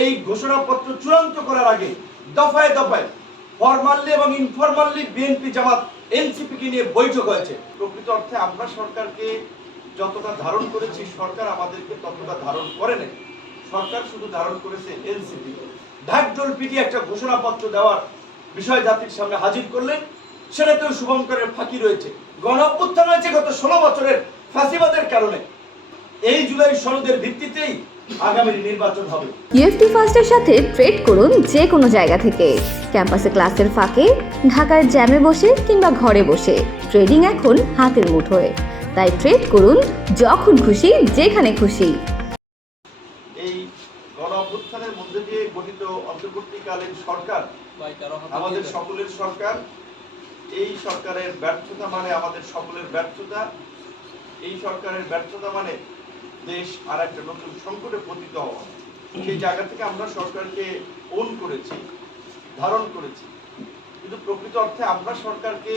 এই ঘোষণাপত্র চূড়ান্ত করার আগে দফায় দফায় ফরমালি এবং ইনফরমালি বিএনপি জামাত এনসিপিকে নিয়ে বৈঠক হয়েছে। প্রকৃত অর্থে আমরা সরকারকে যতটা ধারণ করেছি, সরকার আমাদেরকে ততটা ধারণ করে নাই। সরকার শুধু ধারণ করেছে এনসিপি ঢাকঢোল পিটিয়ে একটা ঘোষণাপত্র দেওয়ার বিষয় জাতির সামনে হাজির করলেন, সেটাতেও শুভঙ্করের ফাঁকি রয়েছে। গণ হয়েছে গত ষোলো বছরের ফাঁসিবাদের কারণে। এই জুলাই সনদের ভিত্তিতেই আগামী নির্বাচন হবে। ইউএফটি ফার্স্টের সাথে ট্রেড করুন যে কোনো জায়গা থেকে। ক্যাম্পাসে ক্লাসের ফাঁকে ঢাকার জ্যামে বসে কিংবা ঘরে বসে। ট্রেডিং এখন হাতের মুঠোয়। তাই ট্রেড করুন যখন খুশি যেখানে খুশি। এই গণ অভ্যুত্থানের মধ্যে দিয়ে গঠিত অন্তর্বর্তীকালীন সরকার আমাদের সকলের সরকার এই সরকারের ব্যর্থতা মানে আমাদের সকলের ব্যর্থতা। এই সরকারের ব্যর্থতা মানে দেশ আর একটা নতুন সংকটে পতিত হওয়া। সেই জায়গা থেকে আমরা সরকারকে ওন করেছি, ধারণ করেছি। কিন্তু প্রকৃত অর্থে আমরা সরকারকে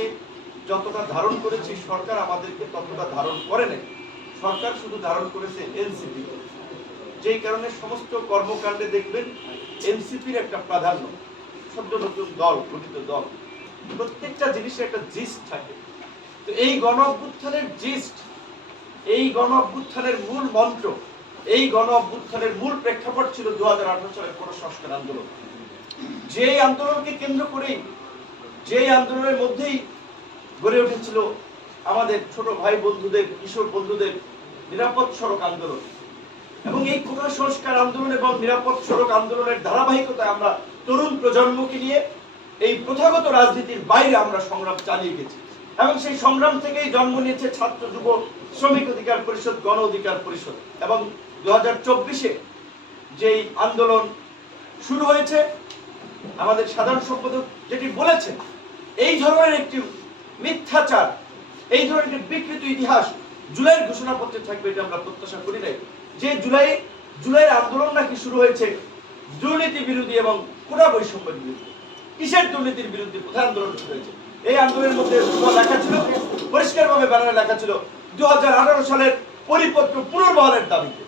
যতটা ধারণ করেছি, সরকার আমাদেরকে ততটা ধারণ করে নাই। সরকার শুধু ধারণ করেছে এনসিপি যেই কারণে সমস্ত কর্মকাণ্ডে দেখবেন এনসিপির একটা প্রাধান্য। সদ্য নতুন দল, গঠিত দল। প্রত্যেকটা জিনিসের একটা জিস্ট থাকে। তো এই গণ অভ্যুত্থানের জিস্ট এই গণ মূল মন্ত্র, এই গণ মূল প্রেক্ষাপট ছিল দু হাজার আঠারো সালের কোন সংস্কার আন্দোলন। যে আন্দোলনকে কেন্দ্র করেই যে আন্দোলনের মধ্যেই গড়ে উঠেছিল আমাদের ছোট ভাই বন্ধুদের, কিশোর বন্ধুদের নিরাপদ সড়ক আন্দোলন। এবং এই কোটা সংস্কার আন্দোলন এবং নিরাপদ সড়ক আন্দোলনের ধারাবাহিকতায় আমরা তরুণ প্রজন্মকে নিয়ে এই প্রথাগত রাজনীতির বাইরে আমরা সংগ্রাম চালিয়ে গেছি। এবং সেই সংগ্রাম থেকেই জন্ম নিয়েছে ছাত্র যুব শ্রমিক অধিকার পরিষদ, গণ অধিকার পরিষদ। এবং দু হাজার চব্বিশে যেই আন্দোলন শুরু হয়েছে, আমাদের সাধারণ সম্পাদক যেটি বলেছেন, এই ধরনের একটি মিথ্যাচার, এই ধরনের একটি বিকৃত ইতিহাস জুলাইয়ের ঘোষণাপত্রে থাকবে এটা আমরা প্রত্যাশা করি নাই। যে জুলাই, জুলাইয়ের আন্দোলন নাকি শুরু হয়েছে দুর্নীতি বিরোধী এবং কোটা বৈষম্যের বিরুদ্ধে কিসের দুর্নীতির বিরুদ্ধে কোথায় আন্দোলন শুরু হয়েছে? এই আন্দোলনের মধ্যে লেখা ছিল, পরিষ্কারভাবে ব্যানারে লেখা ছিল দু হাজার আঠারো সালের পরিপত্র পুনর্বহালের দাবিতে।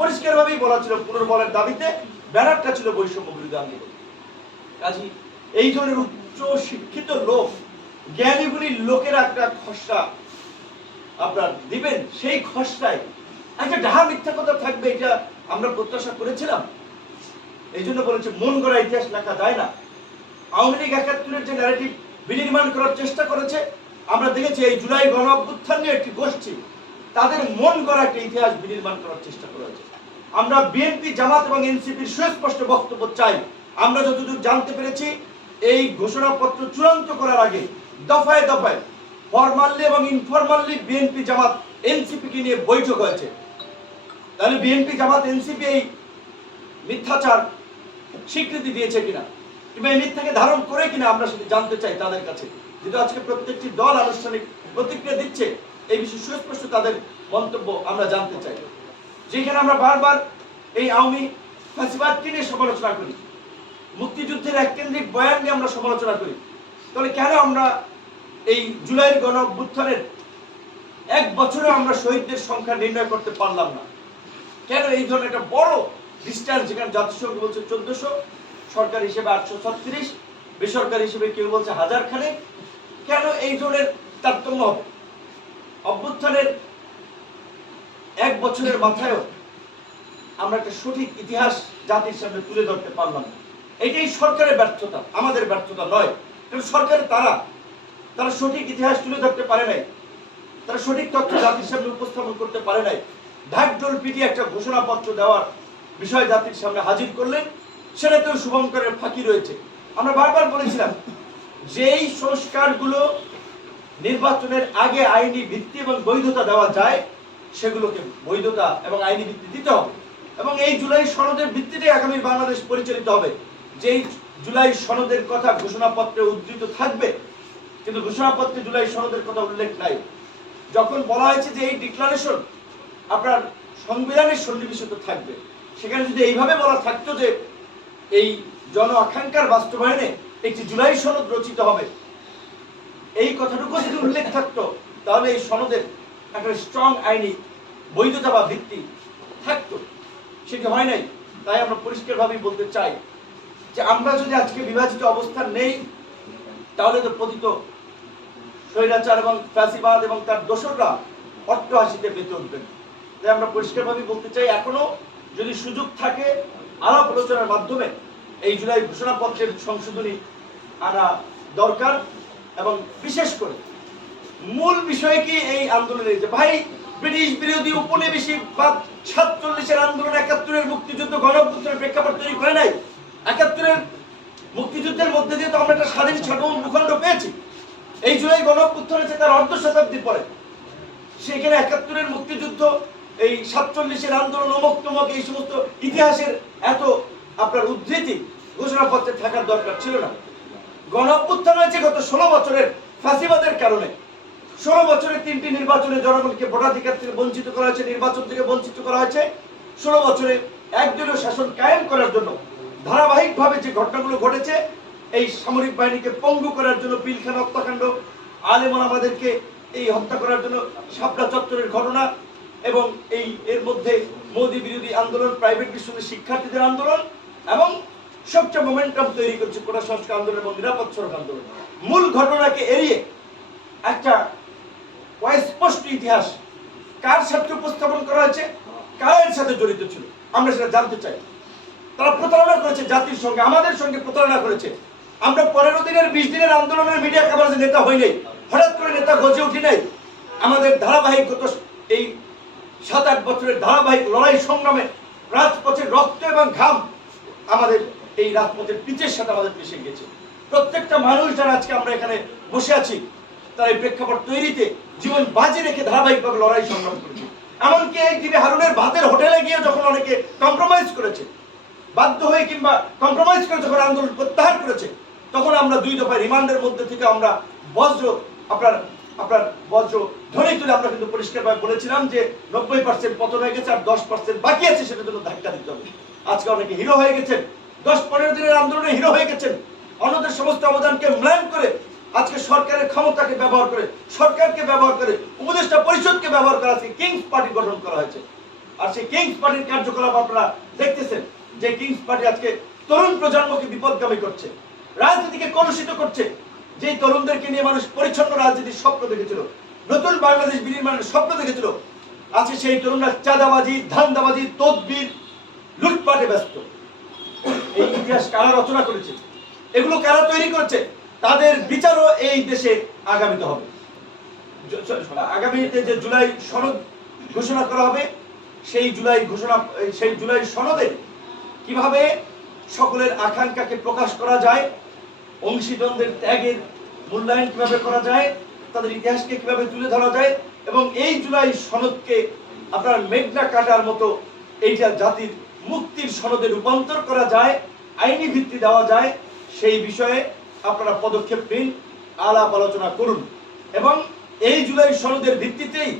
পরিষ্কারভাবেই বলা ছিল পুনর্বহালের দাবিতে ব্যানারটা ছিল বৈষম্য বিরোধী আন্দোলন। কাজী, এই ধরনের উচ্চ শিক্ষিত লোক জ্ঞানীগুলি লোকেরা একটা খসড়া আপনার দিবেন, সেই খসড়ায় একটা ডাহা মিথ্যা কথা থাকবে, এটা আমরা প্রত্যাশা করেছিলাম। এই জন্য বলেছে, মন গড়া ইতিহাস লেখা যায় না। আওয়ামী লীগ একাত্তরের যে ন্যারেটিভ বিনির্মাণ করার চেষ্টা করেছে আমরা দেখেছি এই জুলাই গণ অভ্যুত্থান একটি গোষ্ঠী, তাদের মন করা একটা ইতিহাস বিনির্মাণ করার চেষ্টা করেছে আমরা বিএনপি, জামাত এবং এনসিপির সুস্পষ্ট বক্তব্য চাই। আমরা যতদূর জানতে পেরেছি, এই ঘোষণাপত্র চূড়ান্ত করার আগে দফায় দফায় ফরমালি এবং ইনফরমালি বিএনপি, জামাত, এনসিপিকে নিয়ে বৈঠক হয়েছে। তাহলে বিএনপি, জামাত, এনসিপি এই মিথ্যাচার স্বীকৃতি দিয়েছে কিনা? কিংবা এই মিথ্যাকে ধারণ করে কিনা আমরা সেটা জানতে চাই তাদের কাছে। যেহেতু আজকে প্রত্যেকটি দল আনুষ্ঠানিক প্রতিক্রিয়া দিচ্ছে, এই বিষয়ে সুস্পষ্ট তাদের মন্তব্য আমরা জানতে চাই। যেখানে আমরা বারবার এই আওয়ামী ফাঁসিবাদকে নিয়ে সমালোচনা করি, মুক্তিযুদ্ধের এক কেন্দ্রিক বয়ান নিয়ে আমরা সমালোচনা করি। তাহলে কেন আমরা এই জুলাইয়ের গণ এক বছরে আমরা শহীদদের সংখ্যা নির্ণয় করতে পারলাম না? কেন এই ধরনের একটা বড় ডিস্টেন্স যেখানে জাতিসংঘ বলছে চোদ্দশো, সরকার হিসেবে আটশো ছত্রিশ, বেসরকারি হিসেবে কেউ বলছে হাজার খানে কেন এই ধরনের তারতম্য অভ্যুত্থানের এক বছরের মাথায়ও আমরা একটা সঠিক ইতিহাস জাতির সামনে তুলে ধরতে পারলাম এটাই সরকারের ব্যর্থতা, আমাদের ব্যর্থতা নয়। কারণ সরকার তারা তারা সঠিক ইতিহাস তুলে ধরতে পারে নাই। তারা সঠিক তথ্য জাতির সামনে উপস্থাপন করতে পারে নাই। ঢাকঢোল পিটিয়ে একটা ঘোষণাপত্র দেওয়ার বিষয় জাতির সামনে হাজির করলেন, সেটাতেও শুভঙ্করের ফাঁকি রয়েছে। আমরা বারবার বলেছিলাম যেই সংস্কারগুলো নির্বাচনের আগে আইনি ভিত্তি এবং বৈধতা দেওয়া যায়, সেগুলোকে বৈধতা এবং আইনি ভিত্তি দিতে হবে। এবং এই জুলাই সনদের ভিত্তিতে আগামী বাংলাদেশ পরিচালিত হবে। যেই জুলাই সনদের কথা ঘোষণাপত্রে উদ্ধৃত থাকবে, কিন্তু ঘোষণাপত্রে জুলাই সনদের কথা উল্লেখ নাই। যখন বলা হয়েছে যে এই ডিক্লারেশন আপনার সংবিধানের সন্নিবেশিত থাকবে, সেখানে যদি এইভাবে বলা থাকতো যে এই জন আকাঙ্ক্ষার বাস্তবায়নে একটি জুলাই সনদ রচিত হবে। এই কথাটুকু যদি উল্লেখ থাকতো, তাহলে এই সনদের একটা স্ট্রং আইনি বৈধতা বা ভিত্তি থাকতো। সেটি হয় নাই, তাই আমরা পরিষ্কারভাবেই বলতে চাই যে আমরা যদি আজকে বিভাজিত অবস্থান নেই, তাহলে তো পতিত স্বৈরাচার এবং ফ্যাসিবাদ এবং তার দোসররা অট্টহাসিতে বেঁচে উঠবেন। তাই আমরা পরিষ্কারভাবে বলতে চাই, এখনও যদি সুযোগ থাকে, আলাপ আলোচনার মাধ্যমে এই জুলাই ঘোষণাপত্রের সংশোধনী আনা দরকার এবং বিশেষ করে মূল বিষয় কি এই আন্দোলনের? যে ভাই, ব্রিটিশ বিরোধী উপনিবেশিকবাদ সাতচল্লিশের আন্দোলন একাত্তরের মুক্তিযুদ্ধ গণপুত্রের প্রেক্ষাপট তৈরি করে নাই। একাত্তরের মুক্তিযুদ্ধের মধ্যে দিয়ে তো আমরা একটা স্বাধীন সাধারণ ভূখণ্ড পেয়েছি। এই জুলাই গণপুত্র হয়েছে তার অর্ধ শতাব্দী পরে, সেখানে একাত্তরের মুক্তিযুদ্ধ, এই সাতচল্লিশের আন্দোলন অমুক তমক এই সমস্ত ইতিহাসের এত আপনার উদ্ধৃতি ঘোষণাপত্রে থাকার দরকার ছিল না। গণ অভ্যুত্থান হয়েছে গত ষোলো বছরের ফাঁসিবাদের কারণে। ষোলো বছরের তিনটি নির্বাচনে জনগণকে ভোটাধিকার থেকে বঞ্চিত করা হয়েছে, নির্বাচন থেকে বঞ্চিত করা হয়েছে। ষোলো বছরে একদলীয় শাসন কায়েম করার জন্য ধারাবাহিকভাবে যে ঘটনাগুলো ঘটেছে, এই সামরিক বাহিনীকে পঙ্গু করার জন্য পিলখানা হত্যাকাণ্ড আলেমন আমাদেরকে এই হত্যা করার জন্য শাপলা চত্বরের ঘটনা এবং এই এর মধ্যে মোদী বিরোধী আন্দোলন, প্রাইভেট বিশ্ববিদ্যালয়ের শিক্ষার্থীদের আন্দোলন এবং সবচেয়ে মোমেন্টাম তৈরি করছে কোটা সংস্কার আন্দোলন এবং নিরাপদ সড়ক আন্দোলন। মূল ঘটনাকে এড়িয়ে একটা অস্পষ্ট ইতিহাস কার সাথে উপস্থাপন করা হয়েছে কার সাথে জড়িত ছিল, আমরা সেটা জানতে চাই। তারা প্রতারণা করেছে জাতির সঙ্গে, আমাদের সঙ্গে প্রতারণা করেছে। আমরা পনেরো দিনের, বিশ দিনের আন্দোলনের মিডিয়া কাভারেজে নেতা হই নাই। হঠাৎ করে নেতা গজে উঠি নাই। আমাদের ধারাবাহিক গত এই সাত আট বছরের ধারাবাহিক লড়াই সংগ্রামে রাজপথের রক্ত এবং ঘাম আমাদের এই রাজপথের পিচের সাথে আমাদের মিশে গেছে। প্রত্যেকটা মানুষ যারা আজকে আমরা এখানে বসে আছি, তারা এই প্রেক্ষাপট তৈরিতে জীবন বাজি রেখে ধারাবাহিকভাবে লড়াই সংগ্রাম করেছে। এমনকি এই দিনে হারুনের ভাতের হোটেলে গিয়ে যখন অনেকে কম্প্রোমাইজ করেছে, বাধ্য হয়ে কিংবা কম্প্রোমাইজ করে যখন আন্দোলন প্রত্যাহার করেছে, তখন আমরা দুই দফায় রিমান্ডের মধ্যে থেকে আমরা বজ্র, আপনার আপনার বজ্র ধ্বনি তুলে আমরা কিন্তু পরিষ্কারভাবে বলেছিলাম যে নব্বই পার্সেন্ট পতন হয়ে গেছে আর দশ পার্সেন্ট বাকি আছে, সেটার জন্য ধাক্কা দিতে হবে। আজকে অনেকে হিরো হয়ে গেছেন। দশ পনেরো দিনের আন্দোলনে হিরো হয়ে গেছেন। অন্যদের সমস্ত অবদানকে ম্লান করে আজকে সরকারের ক্ষমতাকে ব্যবহার করে, সরকারকে ব্যবহার করে, উপদেষ্টা পরিষদকে ব্যবহার করে আজকে কিংস পার্টি গঠন করা হয়েছে। আর সেই কিংস পার্টির কার্যকলাপ আপনারা দেখতেছেন যে কিংস পার্টি আজকে তরুণ প্রজন্মকে বিপদগামী করছে। রাজনীতিকে কলুষিত করছে। যেই তরুণদেরকে নিয়ে মানুষ পরিচ্ছন্ন রাজনীতির স্বপ্ন দেখেছিল, নতুন বাংলাদেশ বিনির্মাণের স্বপ্ন দেখেছিল, আজকে সেই তরুণরা চাঁদাবাজি, ধান্দাবাজি, তদবির, লুটপাটে ব্যস্ত। এই ইতিহাস কারা রচনা করেছে? এগুলো কারা তৈরি করেছে? তাদের বিচারও এই দেশে আগামীতে হবে। আগামীতে যে জুলাই সনদ ঘোষণা করা হবে, সেই জুলাই ঘোষণা সেই জুলাই সনদে কীভাবে সকলের আকাঙ্ক্ষাকে প্রকাশ করা যায় অংশীজনদের ত্যাগের মূল্যায়ন কীভাবে করা যায়, তাদের ইতিহাসকে কীভাবে তুলে ধরা যায়, এবং এই জুলাই সনদকে আপনার মেঘনা কাটার মতো এইটা জাতির মুক্তির সনদে রূপান্তর করা যায়, আইনি ভিত্তি দেওয়া যায়, সেই বিষয়ে আপনারা পদক্ষেপ নিন, আলাপ আলোচনা করুন। এবং এই জুলাই সনদের ভিত্তিতেই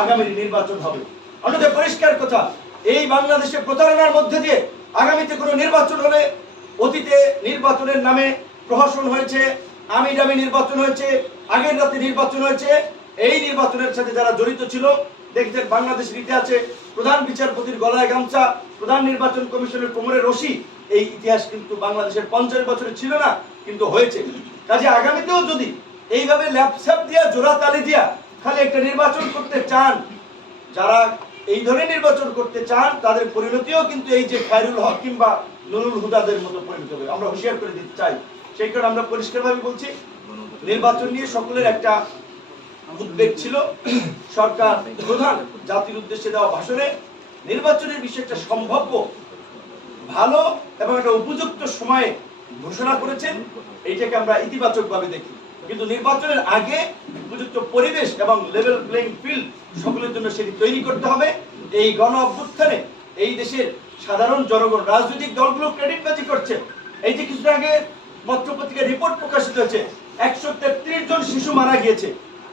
আগামী নির্বাচন হবে। অন্যথা পরিষ্কার কথা, এই বাংলাদেশে প্রতারণার মধ্যে দিয়ে আগামীতে কোনো নির্বাচন হলে অতীতে নির্বাচনের নামে প্রহসন হয়েছে, আমি দামি নির্বাচন হয়েছে, আগের রাতে নির্বাচন হয়েছে, এই নির্বাচনের সাথে যারা জড়িত ছিল দেখছেন বাংলাদেশের ইতিহাসে প্রধান বিচারপতির গলায় গামছা, প্রধান নির্বাচন কমিশনের কোমরে রশি। এই ইতিহাস কিন্তু বাংলাদেশের পঞ্চাশ বছরে ছিল না, কিন্তু হয়েছে। কাজে আগামীতেও যদি এইভাবে ল্যাপস্যাপ দিয়া, জোড়া তালি দিয়া খালি একটা নির্বাচন করতে চান, যারা এই ধরনের নির্বাচন করতে চান, তাদের পরিণতিও কিন্তু এই যে খায়রুল হক কিংবা নুরুল হুদাদের মতো পরিণত হবে। আমরা হুঁশিয়ার করে দিতে চাই। সেই কারণে আমরা পরিষ্কারভাবে বলছি, নির্বাচন নিয়ে সকলের একটা উদ্বেগ ছিল সরকার প্রধান জাতির উদ্দেশ্যে দেওয়া ভাষণে। নির্বাচনের বিষয়ে একটা সম্ভাব্য, ভালো এবং একটা উপযুক্ত সময়ে ঘোষণা করেছেন, এইটাকে আমরা ইতিবাচকভাবে দেখি। কিন্তু নির্বাচনের আগে উপযুক্ত পরিবেশ এবং লেভেল প্লেইং ফিল্ড সকলের জন্য সেটি তৈরি করতে হবে। এই গণ অভ্যুত্থানে এই দেশের সাধারণ জনগণ, রাজনৈতিক দলগুলো ক্রেডিট ক্রেডিটবাজি করছে। এই যে কিছুদিন আগে পত্রপত্রিকায় রিপোর্ট প্রকাশিত হয়েছে, একশো তেত্রিশ জন শিশু মারা গিয়েছে।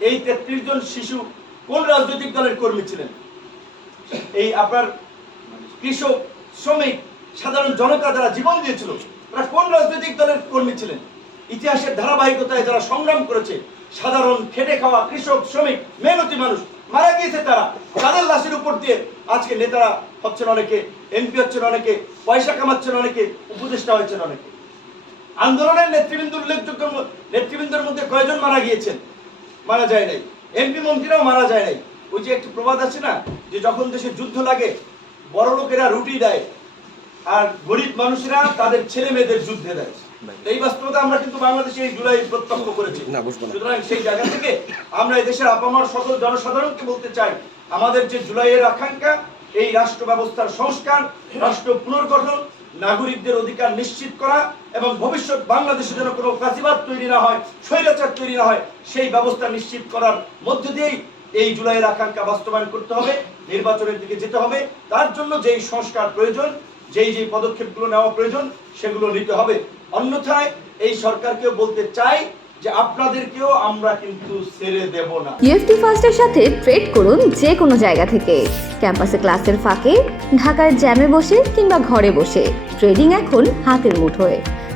এই তেত্রিশ জন শিশু কোন রাজনৈতিক দলের কর্মী ছিলেন? এই আপনার কৃষক, শ্রমিক, সাধারণ জনতা যারা জীবন দিয়েছিল, তারা কোন রাজনৈতিক দলের কর্মী ছিলেন? ইতিহাসের ধারাবাহিকতায় যারা সংগ্রাম করেছে, সাধারণ খেটে খাওয়া কৃষক, শ্রমিক, মেহনতি মানুষ, মারা গিয়েছে তারা। তাদের লাশের উপর দিয়ে আজকে নেতারা হচ্ছেন অনেকে, এমপি হচ্ছেন অনেকে, পয়সা কামাচ্ছেন অনেকে, উপদেষ্টা হয়েছেন অনেকে। আন্দোলনের নেতৃবৃন্দ উল্লেখযোগ্য নেতৃবৃন্দের মধ্যে কয়জন মারা গিয়েছেন? মারা যায় নাই। এমপি মন্ত্রীরাও মারা যায় নাই। ওই যে একটি প্রবাদ আছে না যে যখন দেশে যুদ্ধ লাগে বড় লোকেরা রুটি দেয় আর গরিব মানুষেরা তাদের ছেলে মেয়েদের যুদ্ধে দেয়। এই বাস্তবতা আমরা কিন্তু বাংলাদেশে এই জুলাই প্রত্যক্ষ করেছি। না, সুতরাং সেই জায়গা থেকে আমরা এই দেশের আপামার সকল জনসাধারণকে বলতে চাই আমাদের যে জুলাইয়ের আকাঙ্ক্ষা এই রাষ্ট্র ব্যবস্থার সংস্কার রাষ্ট্র পুনর্গঠন নাগরিকদের অধিকার নিশ্চিত করা এবং ভবিষ্যৎ বাংলাদেশে যেন কোনো ফাঁসিবাদ তৈরি না হয়, স্বৈরাচার তৈরি না হয়, সেই ব্যবস্থা নিশ্চিত করার মধ্য দিয়েই এই জুলাইয়ের আকাঙ্ক্ষা বাস্তবায়ন করতে হবে, নির্বাচনের দিকে যেতে হবে। তার জন্য যেই সংস্কার প্রয়োজন, যেই যেই পদক্ষেপগুলো নেওয়া প্রয়োজন, সেগুলো নিতে হবে। অন্যথায় এই সরকারকে বলতে চাই যে আপনাদেরকেও আমরা কিন্তু ছেড়ে দেব না। ইউএফটি ফার্স্টের সাথে ট্রেড করুন যে কোনো জায়গা থেকে। ক্যাম্পাসে ক্লাসের ফাঁকে ঢাকার জ্যামে বসে কিংবা ঘরে বসে ট্রেডিং এখন হাতের মুঠোয়।